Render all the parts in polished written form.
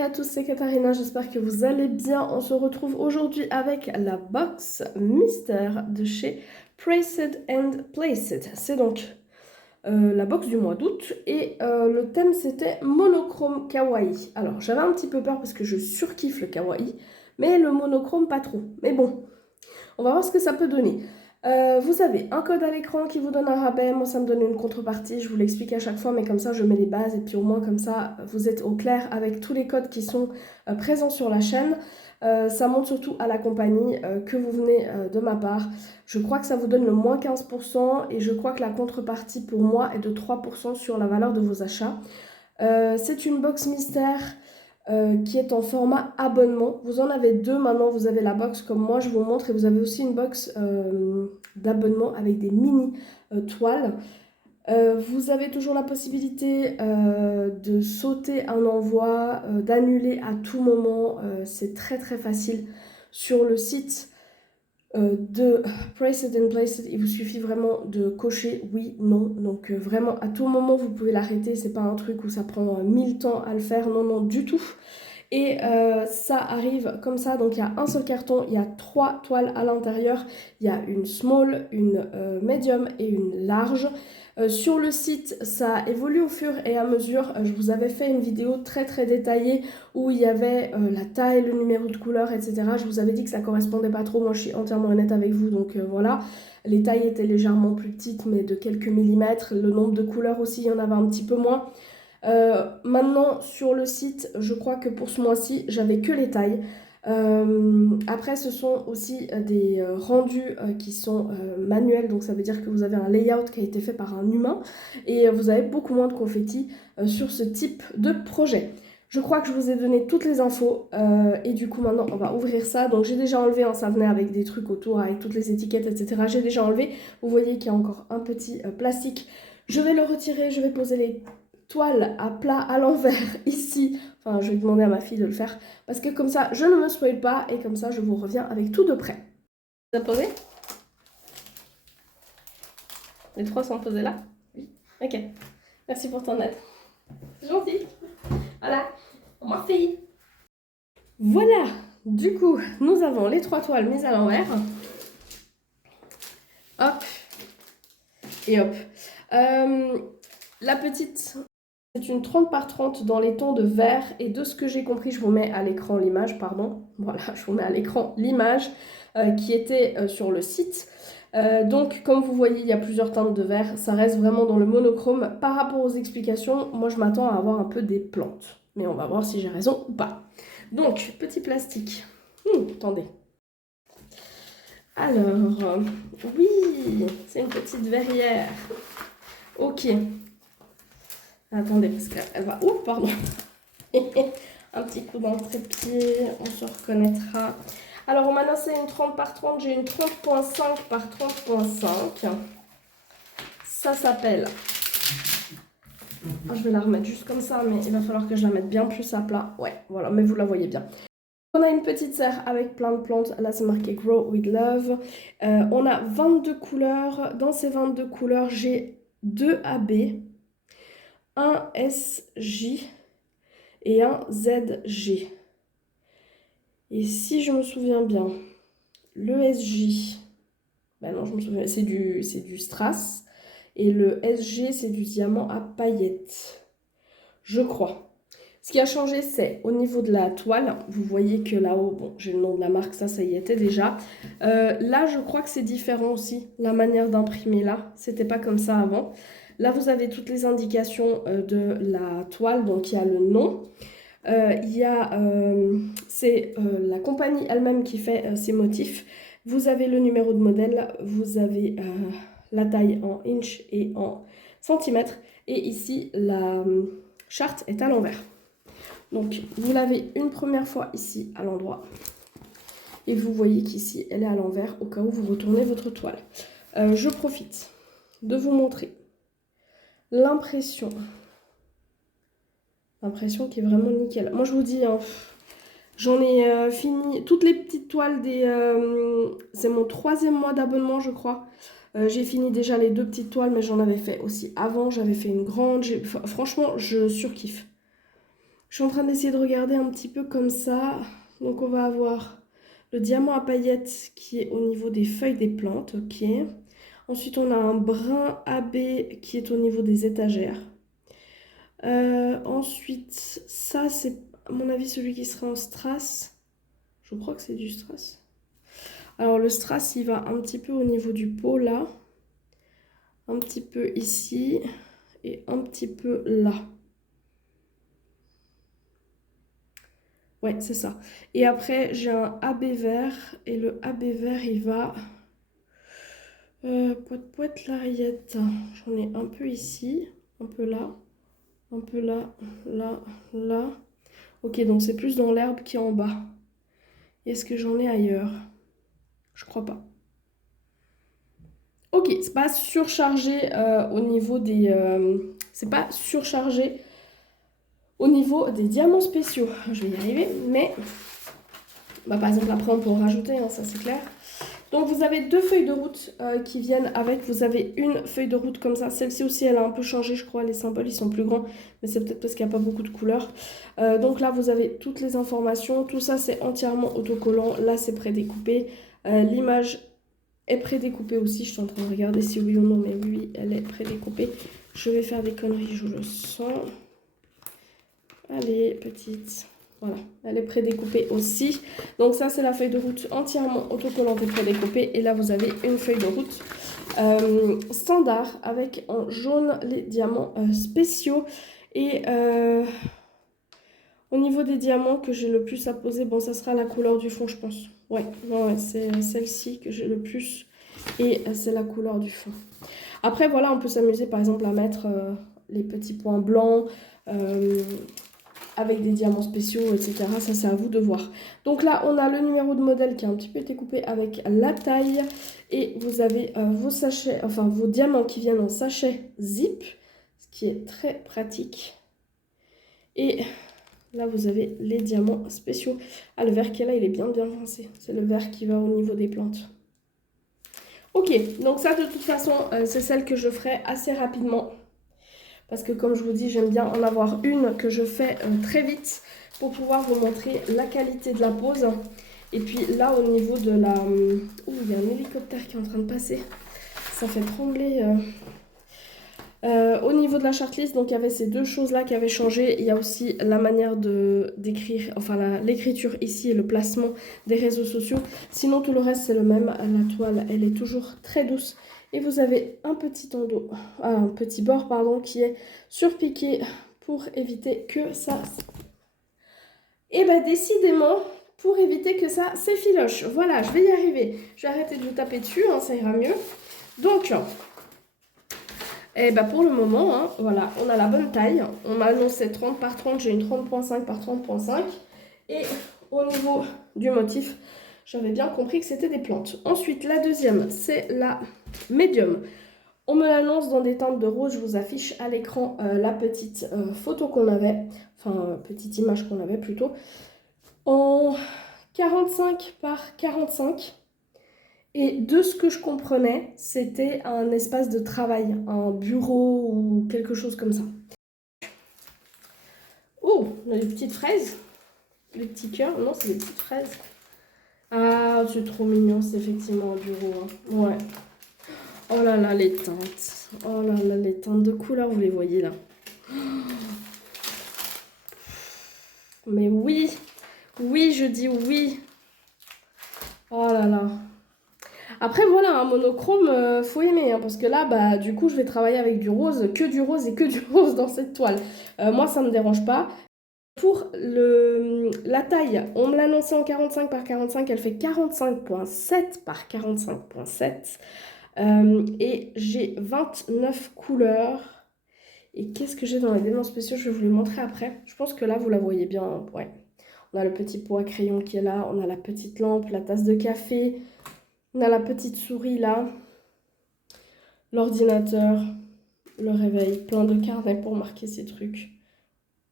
et à tous, c'est Katharina, j'espère que vous allez bien. On se retrouve aujourd'hui avec la box mystère de chez Priced and Placed. C'est donc la box du mois d'août et le thème c'était monochrome kawaii. Alors j'avais un petit peu peur parce que je surkiffe le kawaii, mais le monochrome pas trop. Mais bon, on va voir ce que ça peut donner. Vous avez un code à l'écran qui vous donne un rabais. Moi, ça me donne une contrepartie. Je vous l'explique à chaque fois, mais comme ça, je mets les bases. Et puis au moins, comme ça, vous êtes au clair avec tous les codes qui sont présents sur la chaîne. Ça montre surtout à la compagnie que vous venez de ma part. Je crois que ça vous donne le moins 15% et je crois que la contrepartie pour moi est de 3% sur la valeur de vos achats. C'est une box mystère qui est en format abonnement. Vous en avez deux maintenant, vous avez la box comme moi je vous montre et vous avez aussi une box d'abonnement avec des mini toiles. Vous avez toujours la possibilité de sauter un envoi, d'annuler à tout moment, c'est très très facile sur le site de Priced and Placed. Il vous suffit vraiment de cocher oui, non, donc vraiment à tout moment vous pouvez l'arrêter, c'est pas un truc où ça prend 1000 temps à le faire, non, non, du tout. Et ça arrive comme ça, donc il y a un seul carton, il y a 3 toiles à l'intérieur, il y a une small, une medium et une large. Sur le site, ça évolue au fur et à mesure. Je vous avais fait une vidéo très très détaillée où il y avait la taille, le numéro de couleur, etc. Je vous avais dit que ça correspondait pas trop, moi je suis entièrement honnête avec vous, donc voilà. Les tailles étaient légèrement plus petites, mais de quelques millimètres. Le nombre de couleurs aussi, il y en avait un petit peu moins. Maintenant sur le site, je crois que pour ce mois-ci, j'avais que les tailles. Après, ce sont aussi des rendus qui sont manuels, donc ça veut dire que vous avez un layout qui a été fait par un humain et vous avez beaucoup moins de confettis sur ce type de projet. Je crois que je vous ai donné toutes les infos et du coup maintenant on va ouvrir ça. Donc j'ai déjà enlevé, hein, ça venait avec des trucs autour, avec toutes les étiquettes, etc. J'ai déjà enlevé. Vous voyez qu'il y a encore un petit plastique. Je vais le retirer, je vais poser les toiles à plat à l'envers ici. Enfin, je vais demander à ma fille de le faire parce que comme ça, je ne me spoil pas et comme ça, je vous reviens avec tout de près. Vous avez posé? Les trois sont posés là? Oui. Ok. Merci pour ton aide. C'est gentil. Voilà. Moi, fille. Voilà. Du coup, nous avons les 3 toiles mises à l'envers. Hop. Et hop. La petite... C'est une 30 par 30 dans les tons de vert et de ce que j'ai compris, je vous mets à l'écran l'image, pardon. Voilà, je vous mets à l'écran l'image qui était sur le site. Donc, comme vous voyez, il y a plusieurs teintes de vert. Ça reste vraiment dans le monochrome. Par rapport aux explications, moi, je m'attends à avoir un peu des plantes. Mais on va voir si j'ai raison ou pas. Donc, petit plastique. Attendez. Alors, oui, c'est une petite verrière. Ok. Attendez, parce qu'elle va... Ouh, pardon. Un petit coup dans le trépied, on se reconnaîtra. Alors, maintenant, c'est une 30 par 30. J'ai une 30.5 par 30.5. Ça s'appelle... je vais la remettre juste comme ça, mais il va falloir que je la mette bien plus à plat. Ouais, voilà, mais vous la voyez bien. On a une petite serre avec plein de plantes. Là, c'est marqué Grow with Love. On a 22 couleurs. Dans ces 22 couleurs, j'ai 2 AB, un SJ et un ZG. Et si je me souviens bien, le SJ, ben non, je me souviens, c'est du strass. Et le SG, c'est du diamant à paillettes. Je crois. Ce qui a changé, c'est au niveau de la toile. Vous voyez que là-haut, bon, j'ai le nom de la marque, ça y était déjà. Là, je crois que c'est différent aussi, la manière d'imprimer là. C'était pas comme ça avant. Là, vous avez toutes les indications de la toile, donc il y a le nom. C'est la compagnie elle-même qui fait ces motifs. Vous avez le numéro de modèle, vous avez la taille en inch et en centimètres. Et ici, la charte est à l'envers. Donc, vous l'avez une première fois ici à l'endroit. Et vous voyez qu'ici, elle est à l'envers au cas où vous retournez votre toile. Je profite de vous montrer l'impression. L'impression qui est vraiment nickel. Moi, je vous dis, hein, j'en ai fini toutes les petites toiles des... c'est mon 3e mois d'abonnement, je crois. J'ai fini déjà les 2 petites toiles, mais j'en avais fait aussi avant. J'avais fait une grande. Franchement, je surkiffe. Je suis en train d'essayer de regarder un petit peu comme ça. Donc on va avoir le diamant à paillettes qui est au niveau des feuilles des plantes, ok. Ensuite on a un brun AB qui est au niveau des étagères. Ensuite, ça c'est à mon avis celui qui sera en strass. Je crois que c'est du strass. Alors le strass il va un petit peu au niveau du pot là. Un petit peu ici et un petit peu là. Ouais, c'est ça. Et après, j'ai un AB vert. Et le AB vert, il va... poète l'ariette. J'en ai un peu ici, un peu là, un peu là, là, là. Ok, donc c'est plus dans l'herbe qui est en bas. Est-ce que j'en ai ailleurs? Je crois pas. Ok, c'est pas surchargé au niveau des... c'est pas surchargé au niveau des diamants spéciaux. Je vais y arriver, mais... Bah, par exemple, après, on peut en rajouter, hein, ça c'est clair. Donc, vous avez deux feuilles de route qui viennent avec. Vous avez une feuille de route comme ça. Celle-ci aussi, elle a un peu changé, je crois. Les symboles, ils sont plus grands. Mais c'est peut-être parce qu'il n'y a pas beaucoup de couleurs. Donc là, vous avez toutes les informations. Tout ça, c'est entièrement autocollant. Là, c'est prédécoupé. L'image est prédécoupée aussi. Je suis en train de regarder si oui ou non. Mais oui, elle est prédécoupée. Je vais faire des conneries, je le sens. Allez, petite... Voilà, elle est prédécoupée aussi. Donc ça, c'est la feuille de route entièrement autocollante et prédécoupée. Et là, vous avez une feuille de route standard avec en jaune les diamants spéciaux. Et au niveau des diamants que j'ai le plus à poser, bon, ça sera la couleur du fond, je pense. Ouais, ouais, c'est celle-ci que j'ai le plus. Et c'est la couleur du fond. Après, voilà, on peut s'amuser par exemple à mettre les petits points blancs. Avec des diamants spéciaux, etc. Ça, c'est à vous de voir. Donc là, on a le numéro de modèle qui a un petit peu été coupé avec la taille. Et vous avez vos sachets, enfin vos diamants qui viennent en sachet zip, ce qui est très pratique. Et là, vous avez les diamants spéciaux. Ah, le vert qui est là, il est bien foncé. C'est le vert qui va au niveau des plantes. Ok, donc ça, de toute façon, c'est celle que je ferai assez rapidement. Parce que comme je vous dis, j'aime bien en avoir une que je fais très vite pour pouvoir vous montrer la qualité de la pose. Et puis là, au niveau de la... Ouh, il y a un hélicoptère qui est en train de passer. Ça fait trembler. Au niveau de la chartlist, donc il y avait ces deux choses-là qui avaient changé. Il y a aussi la manière d'écrire, enfin l'écriture ici et le placement des réseaux sociaux. Sinon, tout le reste, c'est le même. La toile, elle est toujours très douce. Et vous avez un petit bord pardon, qui est surpiqué pour éviter que ça... Et bien décidément, pour éviter que ça s'effiloche. Voilà, je vais y arriver. Je vais arrêter de vous taper dessus, hein, ça ira mieux. Donc, et ben pour le moment, hein, voilà, on a la bonne taille. On m'a annoncé 30 par 30, j'ai une 30.5 par 30.5. Et au niveau du motif, j'avais bien compris que c'était des plantes. Ensuite, la deuxième, c'est la médium. On me l'annonce dans des teintes de rose. Je vous affiche à l'écran la petite photo qu'on avait, enfin petite image qu'on avait plutôt, en 45 par 45. Et de ce que je comprenais, c'était un espace de travail, un bureau ou quelque chose comme ça. Oh, on a des petites fraises. Les petits cœurs. Non, c'est des petites fraises. Ah, c'est trop mignon, c'est effectivement un bureau. Hein. Ouais. Oh là là, les teintes. Oh là là, les teintes de couleur, vous les voyez là. Mais oui, oui, je dis oui. Oh là là. Après, voilà, un monochrome, faut aimer, hein, parce que là, bah, du coup, je vais travailler avec du rose et que du rose dans cette toile. Moi, ça ne me dérange pas. Pour la taille, on me l'a annoncé en 45 par 45, elle fait 45.7 par 45.7. Et j'ai 29 couleurs. Et qu'est-ce que j'ai dans les diamants spéciaux? Je vais vous les montrer après. Je pense que là, vous la voyez bien. Hein. Ouais. On a le petit pot à crayon qui est là. On a la petite lampe, la tasse de café. On a la petite souris là. L'ordinateur. Le réveil. Plein de carnets pour marquer ces trucs.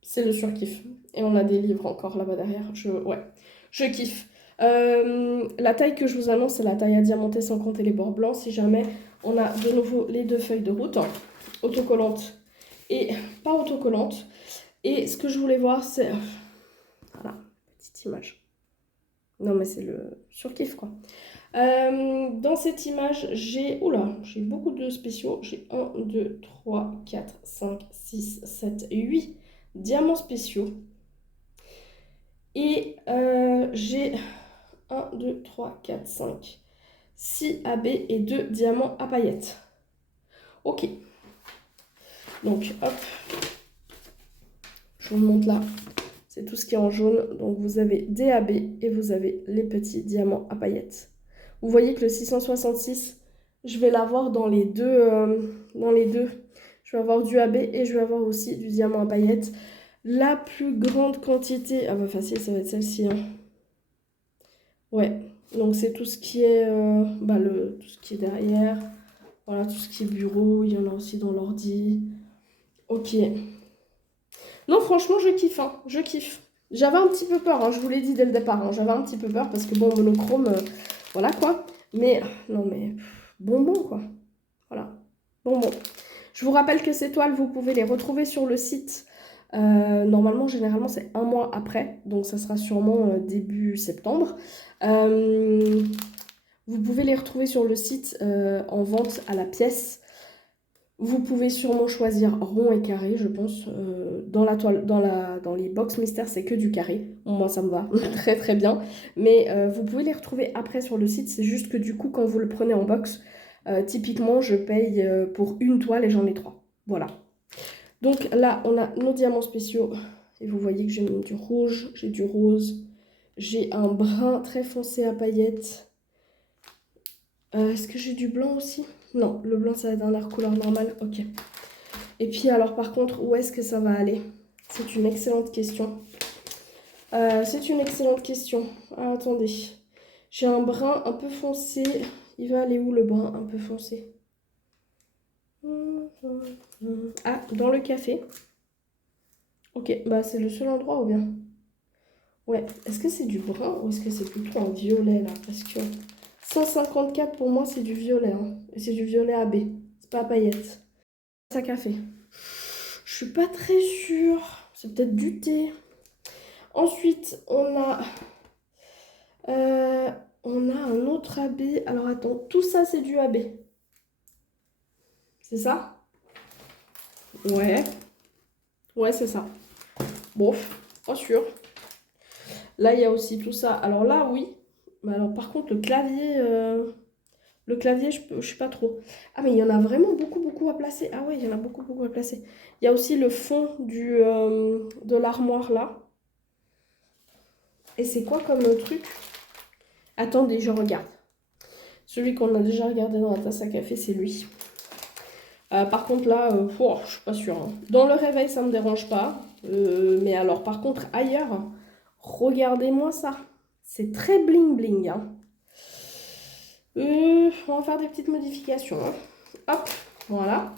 C'est le surkiff. Et on a des livres encore là-bas derrière. Ouais, je kiffe. La taille que je vous annonce, c'est la taille à diamanter sans compter les bords blancs. Si jamais on a de nouveau les deux feuilles de route, autocollantes et pas autocollantes. Et ce que je voulais voir, c'est... Voilà, petite image. Non, mais c'est le surkiff, quoi. Dans cette image, j'ai... Oula, j'ai beaucoup de spéciaux. J'ai 1, 2, 3, 4, 5, 6, 7, 8 diamants spéciaux. Et j'ai 1, 2, 3, 4, 5, 6 AB et 2 diamants à paillettes. Ok. Donc, hop. Je vous montre là. C'est tout ce qui est en jaune. Donc, vous avez des AB et vous avez les petits diamants à paillettes. Vous voyez que le 666, je vais l'avoir dans les deux. Je vais avoir du AB et je vais avoir aussi du diamant à paillettes. La plus grande quantité... Ah bah facile, ça va être celle-ci. Hein. Ouais. Donc, c'est tout ce qui est... tout ce qui est derrière. Voilà, tout ce qui est bureau. Il y en a aussi dans l'ordi. Ok. Non, franchement, je kiffe. Hein. Je kiffe. J'avais un petit peu peur, hein, je vous l'ai dit dès le départ. Hein. J'avais un petit peu peur parce que, bon, monochrome, voilà quoi. Mais, non, mais, bonbon quoi. Voilà, bonbon. Je vous rappelle que ces toiles, vous pouvez les retrouver sur le site. Normalement, généralement, c'est un mois après. Donc, ça sera sûrement début septembre. Vous pouvez les retrouver sur le site en vente à la pièce. Vous pouvez sûrement choisir rond et carré, je pense. Dans la toile, dans les box mystères, c'est que du carré. Moi, ça me va très très bien. Mais vous pouvez les retrouver après sur le site. C'est juste que du coup, quand vous le prenez en box, typiquement, je paye pour une toile et j'en ai 3. Voilà. Donc là, on a nos diamants spéciaux. Et vous voyez que j'ai du rouge, j'ai du rose. J'ai un brun très foncé à paillettes. Est-ce que j'ai du blanc aussi? Non, le blanc, ça va être un couleur normale. Ok. Et puis, alors, par contre, où est-ce que ça va aller? C'est une excellente question. C'est une excellente question. Ah, attendez. J'ai un brun un peu foncé. Il va aller où, le brun un peu foncé? Ah, dans le café. Ok, bah c'est le seul endroit ou bien? Ouais. Est-ce que c'est du brun ou est-ce que c'est plutôt un violet, là? Parce que 154, pour moi, c'est du violet. Hein. Et c'est du violet AB. C'est pas à paillettes. Ça café. Je suis pas très sûre. C'est peut-être du thé. Ensuite, euh, on a un autre AB. Alors attends, tout ça c'est du AB. C'est ça? Ouais. Ouais, c'est ça. Bon, pas sûr. Là, il y a aussi tout ça. Alors là, oui. Mais alors par contre, le clavier, je sais pas trop. Ah, mais il y en a vraiment beaucoup, beaucoup à placer. Ah ouais, il y en a beaucoup, beaucoup à placer. Il y a aussi le fond de l'armoire là. Et c'est quoi comme truc? Attendez, je regarde. Celui qu'on a déjà regardé dans la tasse à café, c'est lui. Par contre, là, je suis pas sûre. Hein. Dans le réveil, ça me dérange pas. Mais alors, par contre, ailleurs, regardez-moi ça. C'est très bling bling. Hein. On va faire des petites modifications. Hein. Hop, voilà.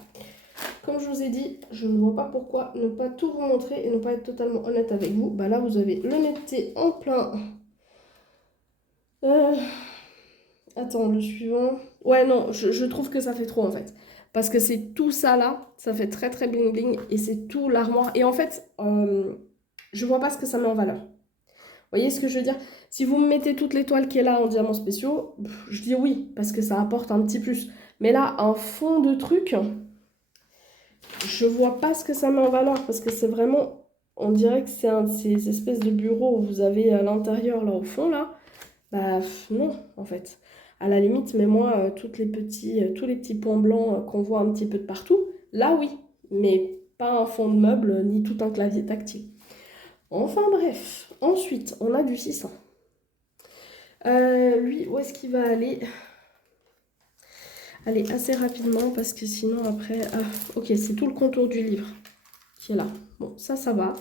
Comme je vous ai dit, je ne vois pas pourquoi ne pas tout vous montrer et ne pas être totalement honnête avec vous. Bah là, vous avez l'honnêteté en plein. Attends, le suivant. Ouais, non, je trouve que ça fait trop en fait. Parce que c'est tout ça là, ça fait très très bling bling et c'est tout l'armoire. Et en fait, je vois pas ce que ça met en valeur. Vous voyez ce que je veux dire? Si vous me mettez toute l'étoile qui est là en diamants spéciaux, je dis oui, parce que ça apporte un petit plus. Mais là, un fond de truc, je vois pas ce que ça met en valeur parce que c'est vraiment, on dirait que c'est un de ces espèces de bureaux où vous avez à l'intérieur là au fond là. Bah non, en fait. À la limite, mets-moi tous les petits points blancs qu'on voit un petit peu de partout. Là, oui, mais pas un fond de meuble ni tout un clavier tactile. Enfin bref, ensuite, on a du 600. Lui, où est-ce qu'il va aller? Allez, assez rapidement parce que sinon après... Ah, ok, c'est tout le contour du livre qui est là. Bon, ça va.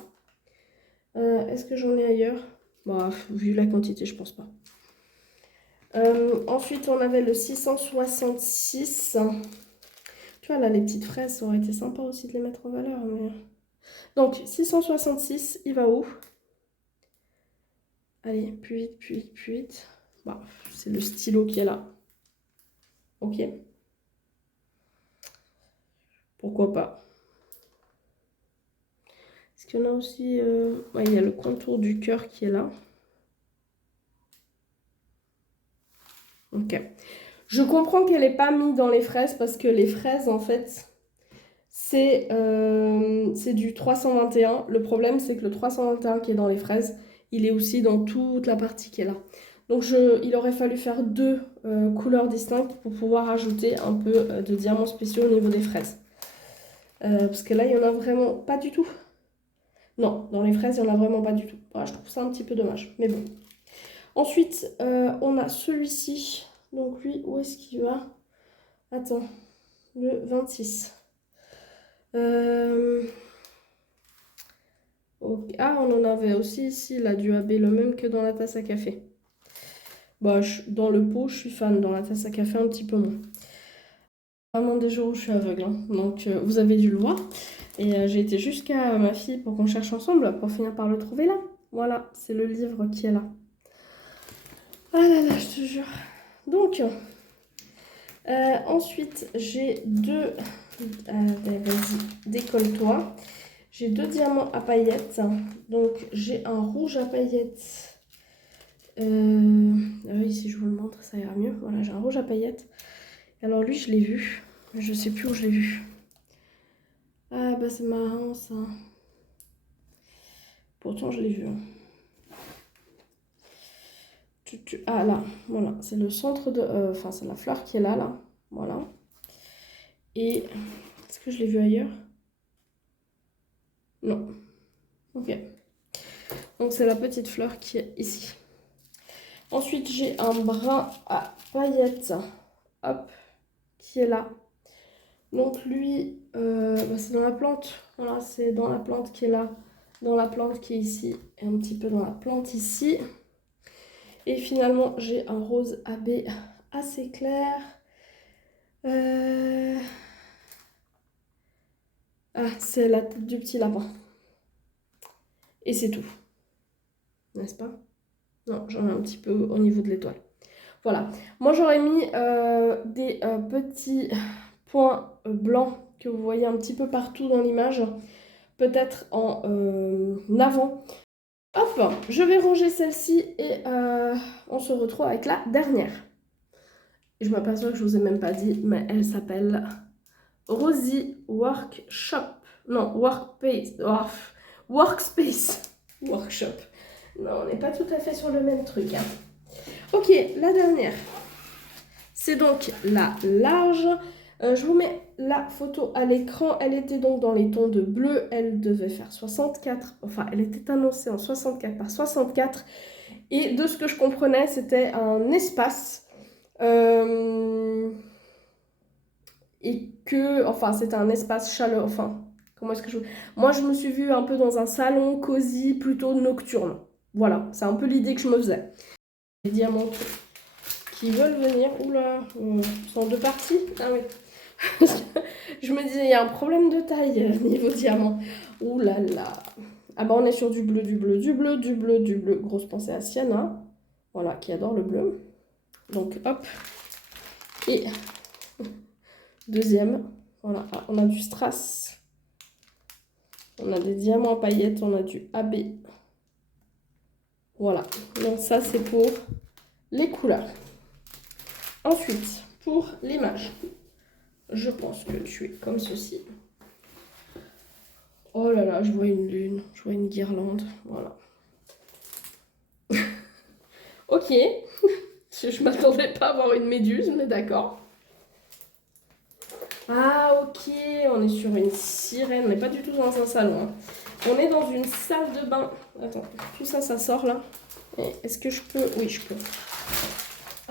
Est-ce que j'en ai ailleurs? Bah, vu la quantité, je pense pas. Ensuite, on avait le 666. Tu vois, là, les petites fraises, ça aurait été sympa aussi de les mettre en valeur. Mais... Donc, 666, il va où? Allez, plus vite, plus vite, plus vite. Bah, c'est le stylo qui est là. Ok. Pourquoi pas? Est-ce qu'il y en a aussi... ouais, il y a le contour du cœur qui est là. Ok. Je comprends qu'elle n'est pas mise dans les fraises parce que les fraises, en fait, c'est du 321. Le problème, c'est que le 321 qui est dans les fraises, il est aussi dans toute la partie qui est là. Donc, il aurait fallu faire deux couleurs distinctes pour pouvoir ajouter un peu de diamants spéciaux au niveau des fraises. Parce que là, il n'y en a vraiment pas du tout. Non, dans les fraises, il n'y en a vraiment pas du tout. Voilà, je trouve ça un petit peu dommage, mais bon. Ensuite, on a celui-ci. Donc lui, où est-ce qu'il va? Attends, le 26. Okay. Ah, on en avait aussi ici, là, du AB, le même que dans la tasse à café. Bah, dans le pot, je suis fan. Dans la tasse à café, un petit peu moins. Vraiment des jours où je suis aveugle, hein. Donc, vous avez dû le voir. Et j'ai été jusqu'à ma fille pour qu'on cherche ensemble, pour finir par le trouver là. Voilà, c'est le livre qui est là. Ah là là, je te jure. Donc, ensuite, j'ai deux... vas-y, décolle-toi. J'ai deux diamants à paillettes. Donc, j'ai un rouge à paillettes. Ah oui, si je vous le montre, ça ira mieux. Voilà, j'ai un rouge à paillettes. Alors, lui, je l'ai vu. Mais je sais plus où je l'ai vu. Ah, bah, c'est marrant, ça. Pourtant, je l'ai vu. Ah, là. Voilà. C'est le centre de... Enfin, c'est la fleur qui est là, là. Voilà. Et... Est-ce que je l'ai vu ailleurs? Non. Ok. Donc, c'est la petite fleur qui est ici. Ensuite, j'ai un brin à paillettes, hop, qui est là. Donc lui, bah, c'est dans la plante. Voilà, c'est dans la plante qui est là, dans la plante qui est ici, et un petit peu dans la plante ici. Et finalement, j'ai un rose AB assez clair. Ah, c'est la tête du petit lapin. Et c'est tout. N'est-ce pas? Non, j'en ai un petit peu au niveau de l'étoile. Voilà. Moi, j'aurais mis des petits points blancs que vous voyez un petit peu partout dans l'image. Peut-être en avant. Hop, je vais ranger celle-ci et on se retrouve avec la dernière. Et je m'aperçois que je ne vous ai même pas dit, mais elle s'appelle Rosie Workshop. Non, Workspace. Workshop. Non, on n'est pas tout à fait sur le même truc, hein. Ok, la dernière. C'est donc la large. Je vous mets la photo à l'écran. Elle était donc dans les tons de bleu. Elle devait faire 64. Enfin, elle était annoncée en 64 par 64. Et de ce que je comprenais, c'était un espace. Et que... Enfin, c'était un espace chaleureux. Enfin, comment est-ce que je... Moi, je me suis vue un peu dans un salon cosy, plutôt nocturne. Voilà, c'est un peu l'idée que je me faisais. Les diamants qui veulent venir. Oula, c'est en deux parties. Ah oui. Je me disais, il y a un problème de taille niveau diamant. Ouh là là. Ah bah on est sur du bleu, du bleu, du bleu, du bleu, du bleu. Grosse pensée à Sienna. Voilà, qui adore le bleu. Donc hop. Et deuxième. Voilà, ah, on a du strass. On a des diamants à paillettes. On a du AB. Voilà. Donc ça c'est pour les couleurs. Ensuite, pour l'image. Je pense que tu es comme ceci. Oh là là, je vois une lune, je vois une guirlande, voilà. Ok, je m'attendais pas à voir une méduse, mais d'accord. Ah ok, on est sur une sirène, mais pas du tout dans un salon, hein. On est dans une salle de bain. Attends, tout ça, ça sort là. Est-ce que je peux? Oui, je peux.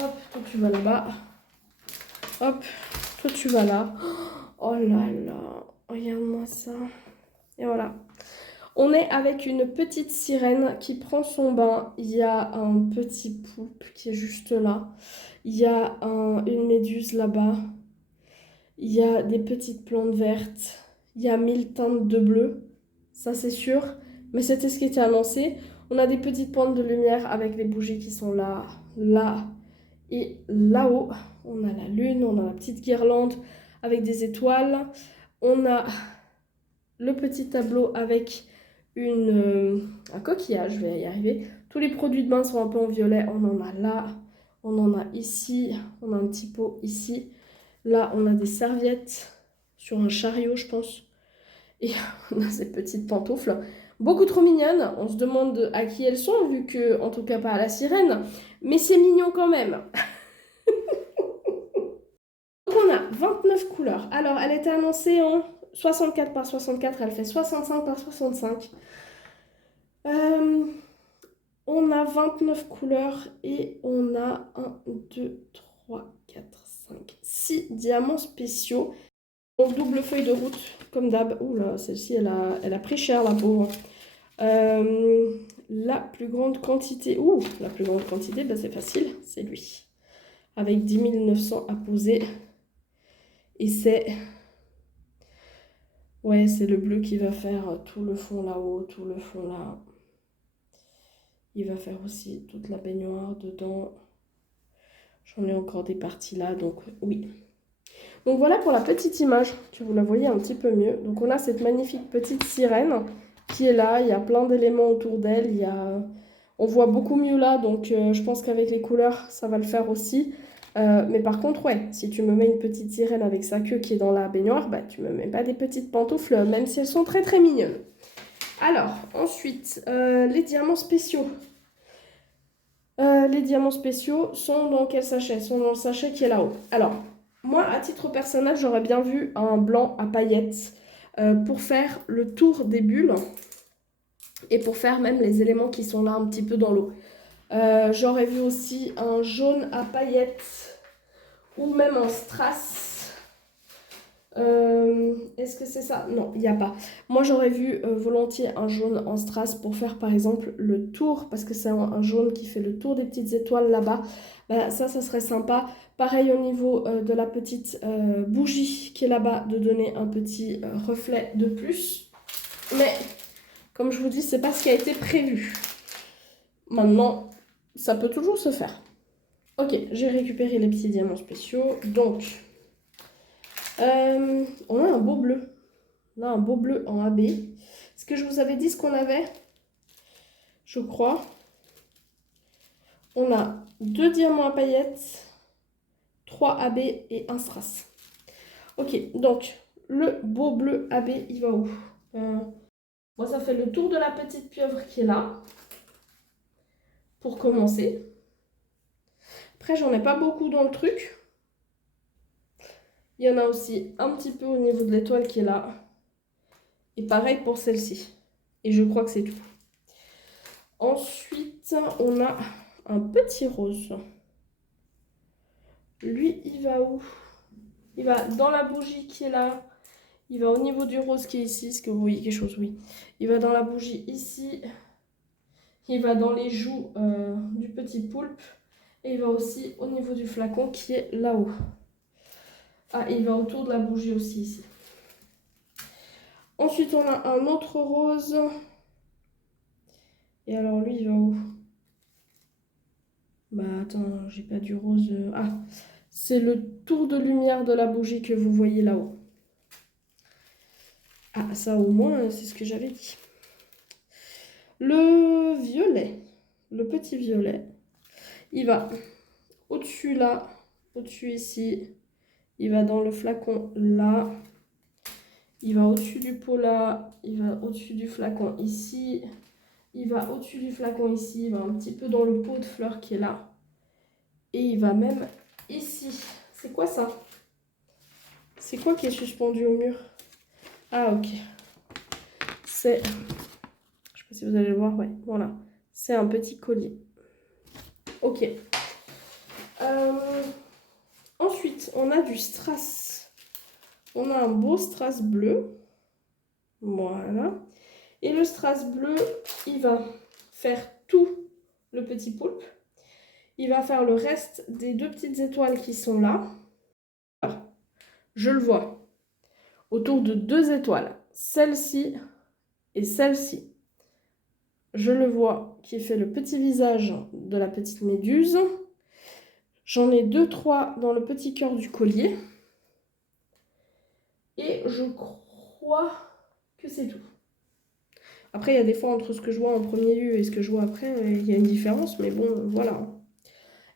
Hop, toi tu vas là-bas. Hop, toi tu vas là. Oh là là, regarde-moi ça. Et voilà. On est avec une petite sirène qui prend son bain. Il y a un petit poulpe qui est juste là. Il y a une méduse là-bas. Il y a des petites plantes vertes. Il y a 1000 teintes de bleu. Ça, c'est sûr. Mais c'était ce qui était annoncé. On a des petites pointes de lumière avec les bougies qui sont là, là et là-haut. On a la lune, on a la petite guirlande avec des étoiles. On a le petit tableau avec un coquillage, je vais y arriver. Tous les produits de bain sont un peu en violet. On en a là, on en a ici, on a un petit pot ici. Là, on a des serviettes sur un chariot, je pense. Et on a ces petites pantoufles. Beaucoup trop mignonnes. On se demande à qui elles sont, vu que, en tout cas, pas à la sirène. Mais c'est mignon quand même. Donc, on a 29 couleurs. Alors, elle était annoncée en 64 par 64. Elle fait 65 par 65. On a 29 couleurs et on a 1, 2, 3, 4, 5, 6 diamants spéciaux. Donc, double feuille de route, comme d'hab. Oula, celle-ci, elle a pris cher, la pauvre. La plus grande quantité, la plus grande quantité, bah, c'est facile, c'est lui. Avec 10 900 à poser. Et c'est... Ouais, c'est le bleu qui va faire tout le fond là-haut, tout le fond là. Il va faire aussi toute la baignoire dedans. J'en ai encore des parties là, donc oui. Donc voilà pour la petite image, que vous la voyez un petit peu mieux. Donc on a cette magnifique petite sirène qui est là. Il y a plein d'éléments autour d'elle. On voit beaucoup mieux là, donc je pense qu'avec les couleurs, ça va le faire aussi. Mais par contre, ouais, si tu me mets une petite sirène avec sa queue qui est dans la baignoire, bah tu me mets pas des petites pantoufles, même si elles sont très très mignonnes. Alors, ensuite, les diamants spéciaux. Les diamants spéciaux sont dans quel sachet? Ils sont dans le sachet qui est là-haut. Alors, moi, à titre personnel, j'aurais bien vu un blanc à paillettes pour faire le tour des bulles et pour faire même les éléments qui sont là un petit peu dans l'eau. J'aurais vu aussi un jaune à paillettes ou même un strass. Est-ce que c'est ça? Non, il n'y a pas. Moi, j'aurais vu volontiers un jaune en strass pour faire par exemple le tour, parce que c'est un jaune qui fait le tour des petites étoiles là-bas. Ben, ça serait sympa. Pareil au niveau de la petite bougie qui est là-bas, de donner un petit reflet de plus. Mais, comme je vous dis, c'est pas ce qui a été prévu. Maintenant, ça peut toujours se faire. Ok, j'ai récupéré les petits diamants spéciaux. Donc, on a un beau bleu. On a un beau bleu en AB. Est-ce que je vous avais dit ce qu'on avait? Je crois. On a 2 diamants à paillettes, 3 AB et un strass. Ok, donc le beau bleu AB, il va où? Moi, ça fait le tour de la petite pieuvre qui est là. Pour commencer. Après, j'en ai pas beaucoup dans le truc. Il y en a aussi un petit peu au niveau de l'étoile qui est là. Et pareil pour celle-ci. Et je crois que c'est tout. Ensuite, on a un petit rose. Lui, il va où? Il va dans la bougie qui est là. Il va au niveau du rose qui est ici. Est-ce que vous voyez quelque chose? Oui. Il va dans la bougie ici. Il va dans les joues du petit poulpe. Et il va aussi au niveau du flacon qui est là-haut. Ah, il va autour de la bougie aussi ici. Ensuite, on a un autre rose. Et alors, lui, il va où? Bah, attends, j'ai pas du rose. Ah, c'est le tour de lumière de la bougie que vous voyez là-haut. Ah, ça au moins, c'est ce que j'avais dit. Le violet, le petit violet, il va au-dessus là, au-dessus ici. Il va dans le flacon là. Il va au-dessus du pot là. Il va au-dessus du flacon ici. Il va au-dessus du flacon ici. Il va un petit peu dans le pot de fleurs qui est là. Et il va même ici. C'est quoi ça? C'est quoi qui est suspendu au mur? Ah, ok. C'est... Je sais pas si vous allez le voir. Ouais, voilà. C'est un petit collier. Ok. Ensuite, on a du strass. On a un beau strass bleu. Voilà. Et le strass bleu, il va faire tout le petit poulpe. Il va faire le reste des 2 petites étoiles qui sont là. Alors, je le vois. Autour de 2 étoiles. Celle-ci et celle-ci. Je le vois qui fait le petit visage de la petite méduse. J'en ai 2, 3 dans le petit cœur du collier. Et je crois que c'est tout. Après, il y a des fois entre ce que je vois en premier lieu et ce que je vois après, il y a une différence, mais bon, voilà.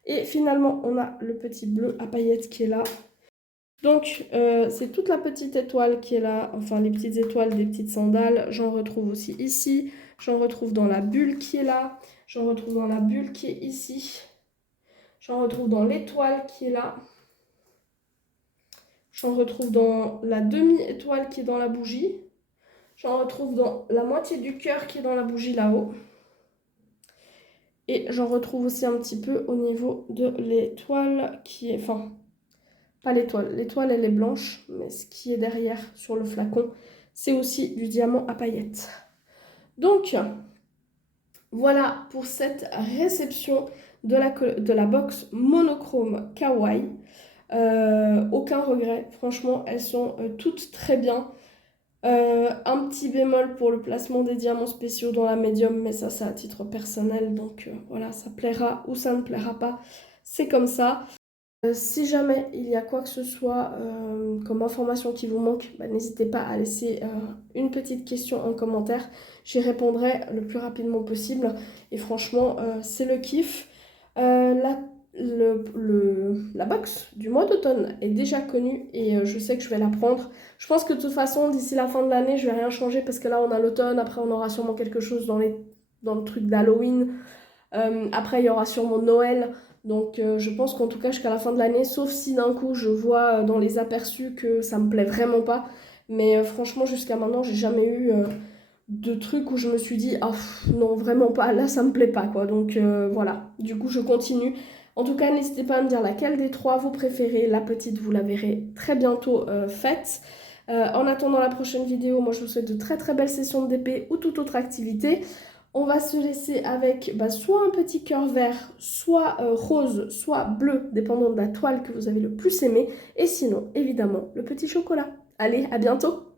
Et finalement, on a le petit bleu à paillettes qui est là. Donc, c'est toute la petite étoile qui est là, enfin les petites étoiles des petites sandales. J'en retrouve aussi ici. J'en retrouve dans la bulle qui est là. J'en retrouve dans la bulle qui est ici. J'en retrouve dans l'étoile qui est là. J'en retrouve dans la demi-étoile qui est dans la bougie. J'en retrouve dans la moitié du cœur qui est dans la bougie là-haut. Et j'en retrouve aussi un petit peu au niveau de l'étoile qui est... Enfin, pas l'étoile. L'étoile, elle est blanche, mais ce qui est derrière sur le flacon, c'est aussi du diamant à paillettes. Donc, voilà pour cette réception de la box monochrome Kawaii. Aucun regret. Franchement, elles sont toutes très bien. Un petit bémol pour le placement des diamants spéciaux dans la médium, mais ça c'est à titre personnel, donc voilà, ça plaira ou ça ne plaira pas, c'est comme ça. Si jamais il y a quoi que ce soit comme information qui vous manque, bah, n'hésitez pas à laisser une petite question en commentaire, j'y répondrai le plus rapidement possible, et franchement c'est le kiff. La box du mois d'automne est déjà connue et je sais que je vais la prendre. Je pense que de toute façon, d'ici la fin de l'année, je vais rien changer parce que là, on a l'automne. Après, on aura sûrement quelque chose dans le truc d'Halloween. Après, il y aura sûrement Noël. Donc, je pense qu'en tout cas, jusqu'à la fin de l'année, sauf si d'un coup, je vois dans les aperçus que ça me plaît vraiment pas. Mais franchement, jusqu'à maintenant, j'ai jamais eu de trucs où je me suis dit, ah non, vraiment pas, là, ça me plaît pas, quoi. Donc, voilà. Du coup, je continue. En tout cas, n'hésitez pas à me dire laquelle des trois vous préférez. La petite, vous la verrez très bientôt faite. En attendant la prochaine vidéo, moi, je vous souhaite de très très belles sessions de DP ou toute autre activité. On va se laisser avec soit un petit cœur vert, soit rose, soit bleu, dépendant de la toile que vous avez le plus aimé. Et sinon, évidemment, le petit chocolat. Allez, à bientôt!